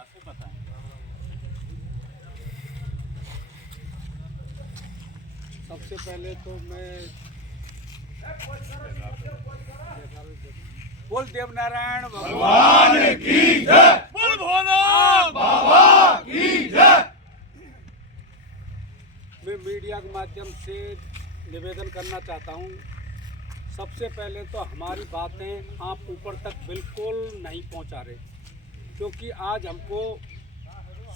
हिसाब से बताएं। सबसे पहले तो मैं बोल देवनारायण भगवान की जय, बोल भोलेनाथ बाबा की जय। मैं मीडिया के माध्यम से निवेदन करना चाहता हूँ, सबसे पहले तो हमारी बातें आप ऊपर तक बिल्कुल नहीं पहुँचा रहे, क्योंकि आज हमको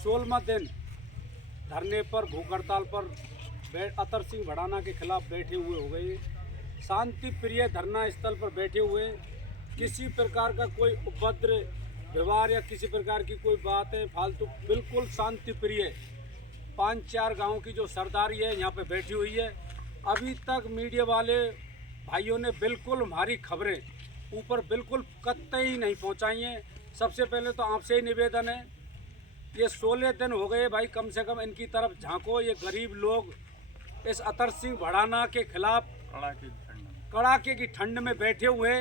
16वां दिन धरने पर, भूख हड़ताल पर अतर सिंह भड़ाना के खिलाफ बैठे हुए हो गए। शांति प्रिय धरना स्थल पर बैठे हुए, किसी प्रकार का कोई उपद्र व्यवहार या किसी प्रकार की कोई बात है फालतू, बिल्कुल शांति प्रिय 5-4 गांव की जो सरदारी है यहाँ पे बैठी हुई है। अभी तक मीडिया वाले भाइयों ने बिल्कुल हमारी खबरें ऊपर बिल्कुल कतई नहीं पहुँचाई हैं। सबसे पहले तो आपसे ही निवेदन है, ये 16 दिन हो गए भाई, कम से कम इनकी तरफ झांको। ये गरीब लोग इस अतर सिंह भड़ाना के खिलाफ कड़ाके की ठंड में बैठे हुए,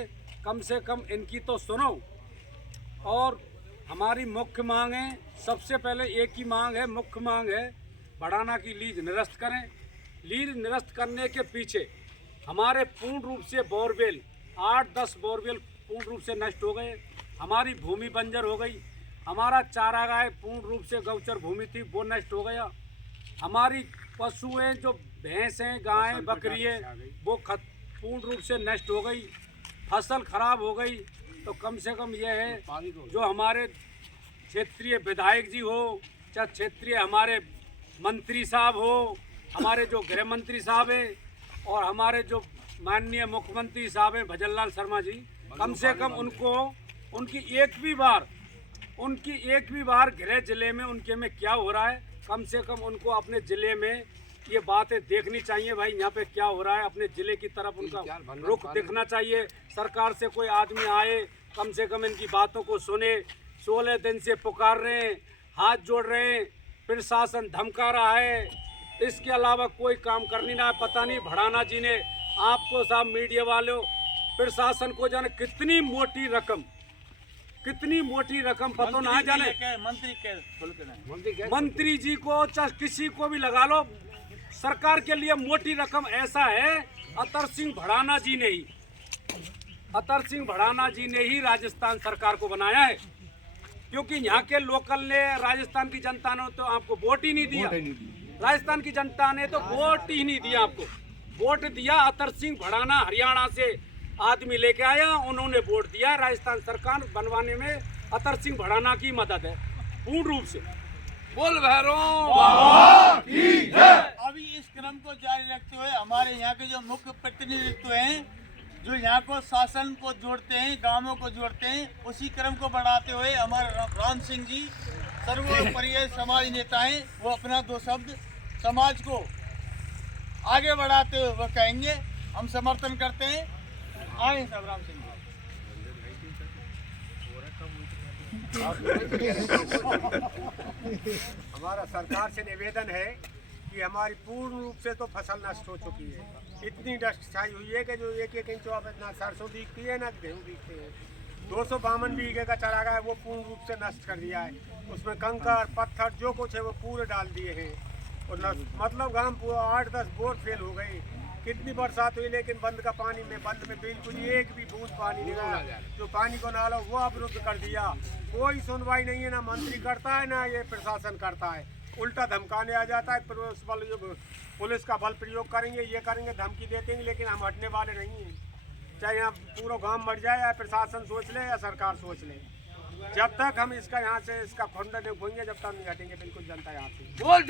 कम से कम इनकी तो सुनो। और हमारी मुख्य मांग है, सबसे पहले एक ही मांग है, मुख्य मांग है, भड़ाना की लीज निरस्त करें। लीज निरस्त करने के पीछे हमारे पूर्ण रूप से बोरवेल 8-10 बोरवेल पूर्ण रूप से नष्ट हो गए, हमारी भूमि बंजर हो गई, हमारा चारागाह पूर्ण रूप से गौचर भूमि थी वो नष्ट हो गया, हमारी पशुएं जो भैंस हैं, गाय बकरी है वो पूर्ण रूप से नष्ट हो गई, फसल खराब हो गई। तो कम से कम यह है, जो हमारे क्षेत्रीय विधायक जी हो, चाहे क्षेत्रीय हमारे मंत्री साहब हो, हमारे जो गृह मंत्री साहब हैं और हमारे जो माननीय मुख्यमंत्री साहब हैं भजनलाल शर्मा जी, कम से कम उनको उनकी एक भी बार गृह जिले में उनके में क्या हो रहा है, कम से कम उनको अपने ज़िले में ये बातें देखनी चाहिए भाई, यहाँ पे क्या हो रहा है, अपने ज़िले की तरफ उनका रुख दिखना चाहिए। सरकार से कोई आदमी आए, कम से कम इनकी बातों को सुने। 16 दिन से पुकार रहे हैं, हाथ जोड़ रहे हैं, प्रशासन धमका रहा है, इसके अलावा कोई काम कर नहीं रहा है। पता नहीं भड़ाना जी ने आपको, साहब मीडिया वालों, प्रशासन को जाने कितनी मोटी रकम पता ना जाने, मंत्री जी को चाहे किसी को भी लगा लो, सरकार के लिए मोटी रकम ऐसा है, अतर सिंह भड़ाना जी ने ही राजस्थान सरकार को बनाया है, क्योंकि यहाँ के लोकल ने, राजस्थान की जनता ने तो आपको वोट ही नहीं दिया, राजस्थान की जनता ने तो वोट ही नहीं दिया आपको। वोट दिया अतर सिंह भड़ाना, हरियाणा से आदमी लेके आया, उन्होंने वोट दिया। राजस्थान सरकार बनवाने में अतर सिंह भड़ाना की मदद है पूर्ण रूप से। बोल भैरव की जय। अभी इस क्रम को जारी रखते हुए हमारे यहाँ के जो मुख्य प्रतिनिधित्व हैं, जो यहाँ को शासन को जोड़ते हैं, गांवों को जोड़ते हैं, उसी क्रम को बढ़ाते हुए हमारे राम सिंह जी सर्वोपरि समाज नेता हैं, वो अपना 2 शब्द समाज को आगे बढ़ाते हुए वो कहेंगे। हम समर्थन करते हैं। आए सब राम सिंह हमारा सरकार से निवेदन है कि हमारी पूर्ण रूप से तो फसल नष्ट हो चुकी है, इतनी डस्ट छाई हुई है कि जो एक इंच ना सरसों दिखती है ना गेहूँ दिखते हैं। 252 बीघे का चारागाह है वो पूर्ण रूप से नष्ट कर दिया है, उसमें कंकर पत्थर जो कुछ है वो पूरे डाल दिए हैं। और मतलब गांव पूरा 8-10 बोर फेल हो गए। कितनी बरसात हुई लेकिन बंद में बिल्कुल एक भी बूंद पानी नहीं आया। जो पानी को नाला वो अवरुद्ध कर दिया, कोई सुनवाई नहीं है, ना मंत्री करता है ना ये प्रशासन करता है, उल्टा धमकाने आ जाता है। पुलिस का बल प्रयोग करेंगे, ये करेंगे, धमकी देते हैं, लेकिन हम हटने वाले नहीं हैं। चाहे यहाँ पूरा गांव मर जाए, या प्रशासन सोच ले या सरकार सोच ले, जब तक हम इसका यहाँ से इसका खंडन नहीं होंगे, जब तक नहीं हटेंगे बिल्कुल जनता यहाँ से। बोल